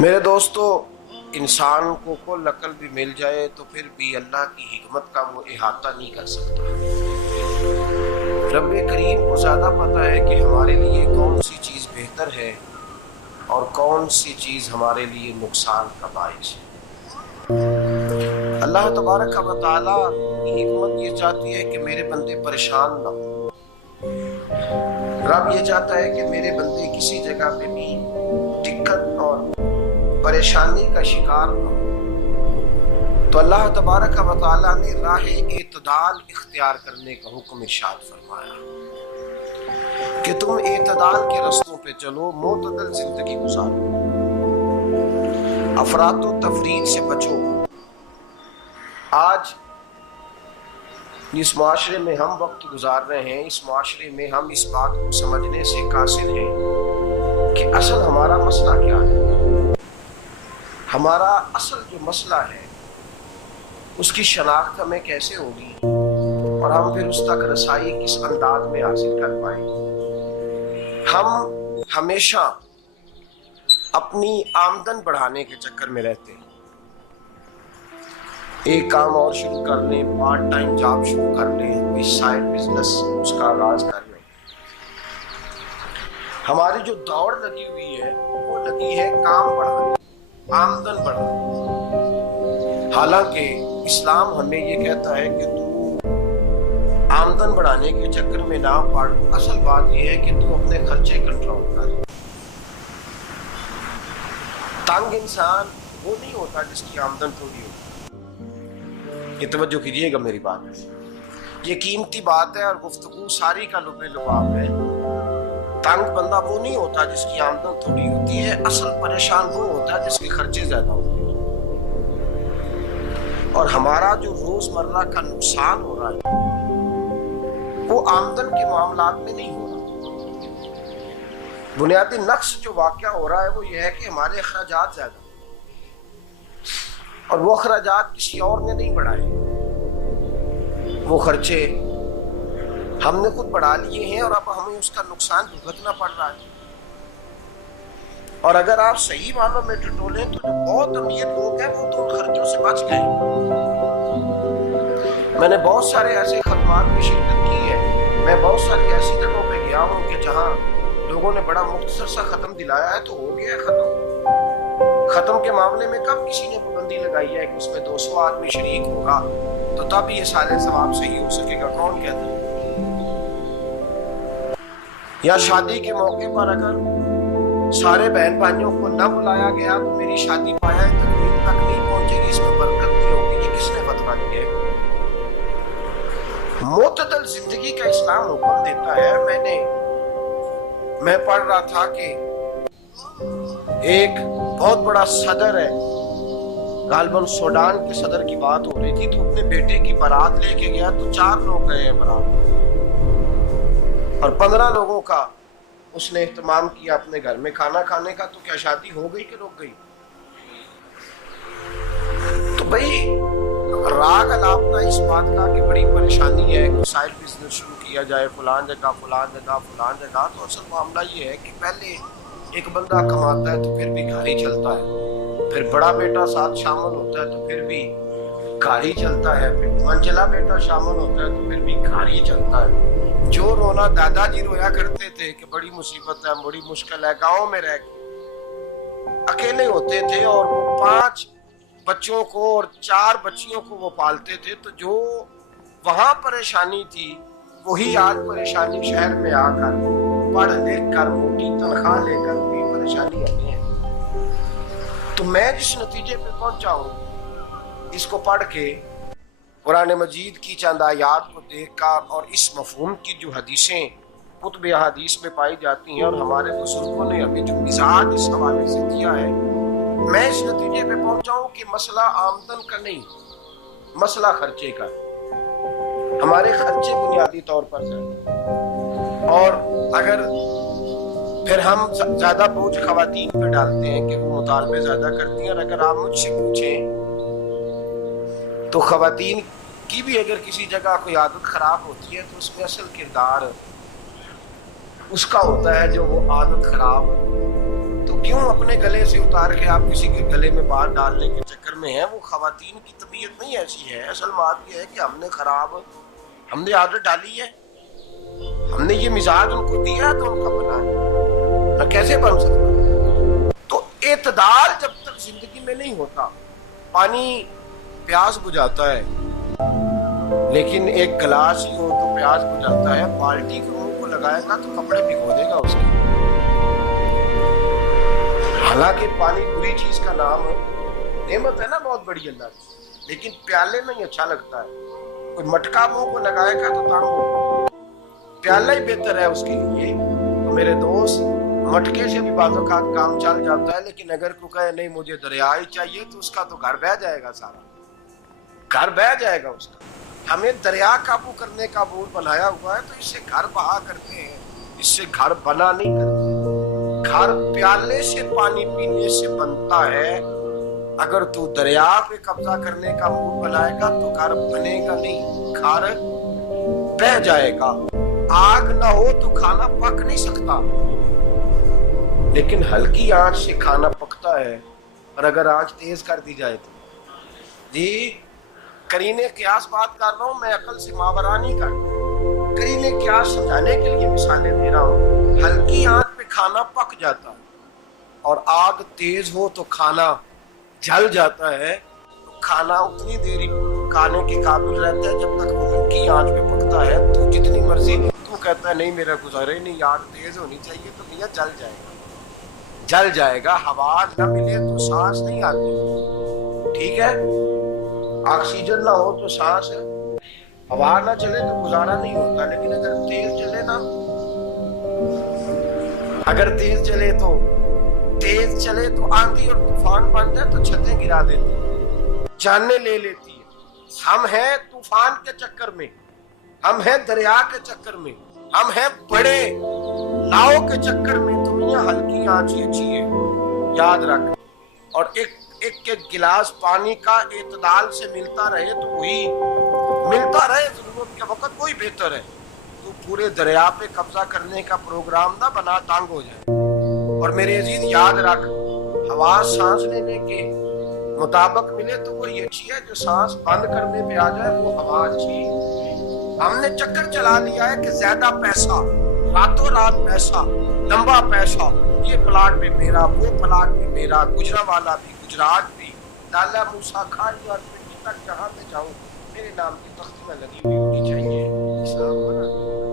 میرے دوستو، انسان کو کل عقل بھی مل جائے تو پھر بھی اللہ کی حکمت کا وہ احاطہ نہیں کر سکتا۔ رب کریم کو زیادہ پتہ ہے کہ ہمارے لیے کون سی چیز بہتر ہے اور کون سی چیز ہمارے لیے نقصان کا باعث ہے۔ اللہ تبارک و تعالی کی حکمت یہ چاہتی ہے کہ میرے بندے پریشان نہ ہوں۔ رب یہ چاہتا ہے کہ میرے بندے کسی جگہ پہ بھی دقت اور پریشانی کا شکار نہ ہو۔ تو اللہ تبارک و تعالیٰ نے راہ اعتدال اختیار کرنے کا حکم ارشاد فرمایا کہ تم اعتدال کے رستوں پہ چلو، معتدل زندگی گزارو، افراط و تفریط سے بچو۔ آج جس معاشرے میں ہم وقت گزار رہے ہیں، اس معاشرے میں ہم اس بات کو سمجھنے سے قاصر ہیں کہ اصل ہمارا مسئلہ کیا ہے۔ ہمارا اصل جو مسئلہ ہے اس کی شناخت ہمیں کیسے ہوگی اور ہم پھر اس تک رسائی کس انداز میں حاصل کر پائیں گے۔ ہم ہمیشہ اپنی آمدن بڑھانے کے چکر میں رہتے ہیں، ایک کام اور شروع کر لیں، پارٹ ٹائم جاب شروع کر لیں، کوئی سائیڈ بزنس اس کا آغاز کر لیں۔ ہماری جو دوڑ لگی ہوئی ہے وہ لگی ہے کام بڑھانے، آمدن بڑھانے۔ حالانکہ اسلام ہمیں یہ کہتا ہے کہ تو آمدن بڑھانے کے چکر میں نہ پڑ، اصل بات یہ ہے کہ تو اپنے خرچے کنٹرول کر۔ تنگ انسان وہ نہیں ہوتا جس کی آمدن تھوڑی ہو۔ یہ توجہ کیجیے گا میری بات، یہ قیمتی بات ہے اور گفتگو ساری کا لب لباب ہے۔ تنگ بندہ وہ نہیں ہوتا جس کی آمدن تھوڑی ہوتی ہے، اصل پریشان وہ ہوتا ہے جس کے خرچے زیادہ ہوتے ہیں۔ اور ہمارا جو روزمرہ کا نقصان ہو رہا ہے وہ آمدن کے معاملات میں نہیں ہو رہا۔ بنیادی نقص جو واقعہ ہو رہا ہے وہ یہ ہے کہ ہمارے اخراجات زیادہ ہیں اور وہ اخراجات کسی اور نے نہیں بڑھائے، وہ خرچے ہم نے خود بڑھا لیے ہیں اور اب ہمیں اس کا نقصان بھگتنا پڑ رہا ہے۔ اور اگر آپ صحیح معنوں میں ٹٹولیں تو جو بہت امیر لوگ ہیں وہ تو ان خرچوں سے بچ گئے۔ میں نے بہت سارے ایسے خدمات میں شرکت کی ہے، میں بہت ساری ایسی جگہوں پہ گیا ہوں کہ جہاں لوگوں نے بڑا مختصر سا ختم دلایا ہے تو ہو گیا ہے ختم۔ ختم کے معاملے میں کب کسی نے پابندی لگائی ہے کہ اس میں 200 آدمی شریک ہوگا تو تب یہ سارے ثواب صحیح ہو سکے گا؟ کون کہتا ہے؟ یا شادی کے موقع پر اگر سارے بہن بھائیوں کو نہ بلایا گیا تو میری شادی پایا تکمیل تک نہیں پہنچے گی، اس میں برکت نہیں ہوگی۔ یہ کس نے فتویٰ دیا ہے؟ معتدل زندگی کا اسلام حکم دیتا ہے۔ میں پڑھ رہا تھا کہ ایک بہت بڑا صدر ہے، غالباً سوڈان کے صدر کی بات ہو رہی تھی، تو اپنے بیٹے کی بارات لے کے گیا تو 4 لوگ گئے ہیں بارات اور 15 لوگوں کا اس نے اہتمام کیا اپنے گھر میں کھانا کھانے کا۔ تو کیا شادی ہو گئی کہ رک گئی؟ تو بھئی راگ الاپنا اس بات کا کہ بڑی پریشانی ہے کہ سائیڈ بزنس شروع کیا جائے فلان جگہ فلان جگہ فلان جگہ، تو اصل معاملہ یہ ہے کہ پہلے ایک بندہ کماتا ہے تو پھر بھی گھر ہی چلتا ہے، پھر بڑا بیٹا ساتھ شامل ہوتا ہے تو پھر بھی گھر ہی چلتا ہے، پھر منجلا بیٹا شامل ہوتا ہے تو پھر بھی گھر ہی چلتا ہے۔ جو رونا دادا جی رویا کرتے تھے کہ بڑی مصیبت ہے، بڑی مشکل ہے، گاؤں میں رہ کے اکیلے ہوتے تھے اور وہ 5 بچوں کو اور 4 بچیوں کو وہ پالتے تھے، تو جو وہاں پریشانی تھی وہی آج پریشانی شہر میں آ کر پڑھ لکھ کر موٹی تنخواہ لے کر بھی پریشانی آتی ہے۔ تو میں جس نتیجے پہ پہنچا ہوں اس کو پڑھ کے، قرآن مجید کی چند آیات کو دیکھ کر اور اس مفہوم کی جو حدیثیں کتب احادیث میں پائی جاتی ہیں اور ہمارے بزرگوں نے ہمیں جو مزاج اس حوالے سے دیا ہے، میں اس نتیجے پہ پہنچا ہوں کہ مسئلہ آمدن کا نہیں، مسئلہ خرچے کا۔ ہمارے خرچے بنیادی طور پر زیادہ، اور اگر پھر ہم زیادہ بوجھ خواتین پہ ڈالتے ہیں کہ وہ مطالبے زیادہ کرتی ہیں، اور اگر آپ مجھ سے پوچھیں تو خواتین کی بھی اگر کسی جگہ کوئی عادت خراب ہوتی ہے تو اس میں اصل کردار اس کا ہوتا ہے جو وہ عادت خراب تو کیوں اپنے گلے سے اتار کے آپ کسی کے گلے میں بات ڈالنے کے چکر میں ہیں؟ وہ خواتین کی طبیعت نہیں ایسی ہے. اصل بات یہ ہے کہ ہم نے عادت ڈالی ہے, ہم نے یہ مزاج ان کو دیا تو ان کا بنا ہے, نہ کیسے بن سکتا. تو اعتدال جب تک زندگی میں نہیں ہوتا, پانی پیاس بجھاتا ہے لیکن ایک گلاس ہی ہو تو پیاس بجھاتا ہے, بالٹی کے منہ کو لگائے گا تو کپڑے بھگو دے گا اس کے. حالانکہ پانی بری چیز کا نام ہے, نعمت ہے نا بہت بڑی اللہ کی, لیکن پیالے میں ہی اچھا لگتا ہے. کوئی مٹکا منہ کو لگائے گا تو تانگ ہوگا, پیالہ ہی بہتر ہے اس کے لیے. تو میرے دوست, مٹکے سے بھی بعض اوقات کام چل جاتا ہے, لیکن اگر کوئی کہے نہیں مجھے دریا ہی چاہیے تو اس کا تو گھر بہ جائے گا, سارا گھر بہ جائے گا اس کا. ہمیں دریا قابو کرنے کا بول بنایا ہوا ہے, تو اس سے گھر بہا کرتے ہیں, اس سے گھر بنا نہیں کرتے. گھر پیالے سے پانی پینے سے بنتا ہے. اگر تو دریا پہ قبضہ کرنے کا موڈ بنائے گا تو گھر بنے گا نہیں, گھر بہ جائے گا. آگ نہ ہو تو کھانا پک نہیں سکتا, لیکن ہلکی آنچ سے کھانا پکتا ہے. اور اگر آنچ تیز کر دی جائے تو جی قرینے قیاس بات کر رہا ہوں, میں عقل سے ماورا نہیں کر رہا, قرینے قیاس سمجھانے کے لیے مثالیں دے رہا ہوں. ہلکی آنچ پہ کھانا پک جاتا ہے, اور آگ تیز ہو تو کھانا جل جاتا ہے. تو کھانا اتنی دیر کھانے کے قابل رہتا ہے جب تک وہ ہلکی آنچ پہ پکتا ہے. تو جتنی مرضی تو کہتا ہے نہیں میرا گزارے نہیں, آگ تیز ہونی چاہیے, تو میاں جل جائے گا, جل جائے گا. ہوا نہ ملے تو سانس نہیں آتی, ٹھیک ہے, آکسیجن نہ ہو تو سانس ہے, ہوا نہ چلے تو گزارا نہیں ہوتا. لیکن اگر تیز چلے نا, اگر تیز چلے تو آندھی اور طوفان بن جائے تو چھتیں گرا دیتی ہے, جانیں لے لیتی ہے. ہم ہیں طوفان کے چکر میں, ہم ہیں دریا کے چکر میں, ہم ہیں بڑے ناؤ کے چکر میں. تو میاں ہلکی آنچ ہی اچھی ہے, یاد رکھ. اور ایک گلاس پانی کا اعتدال سے ملتا رہے تو وہی ملتا رہے, ضرورت کے وقت وہی بہتر ہے. تو پورے دریا پہ قبضہ کرنے کا پروگرام نہ بنا, تانگ ہو جائے. اور میرے عزیز یاد رکھ, ہوا سانس لینے کے مطابق ملے تو وہی اچھی ہے, جو سانس بند کرنے پہ آ جائے وہ ہوا اچھی ہے. ہم نے چکر چلا لیا ہے کہ زیادہ پیسہ, راتوں رات پیسہ, لمبا پیسہ, یہ پلاٹ بھی میرا, وہ پلاٹ بھی میرا, گجرا والا بھی, گجرات بھی, لالا موسیٰ کھاری اور مٹی تک جہاں پہ جاؤں میرے نام کی تختی میں لگی ہوئی ہونی چاہیے.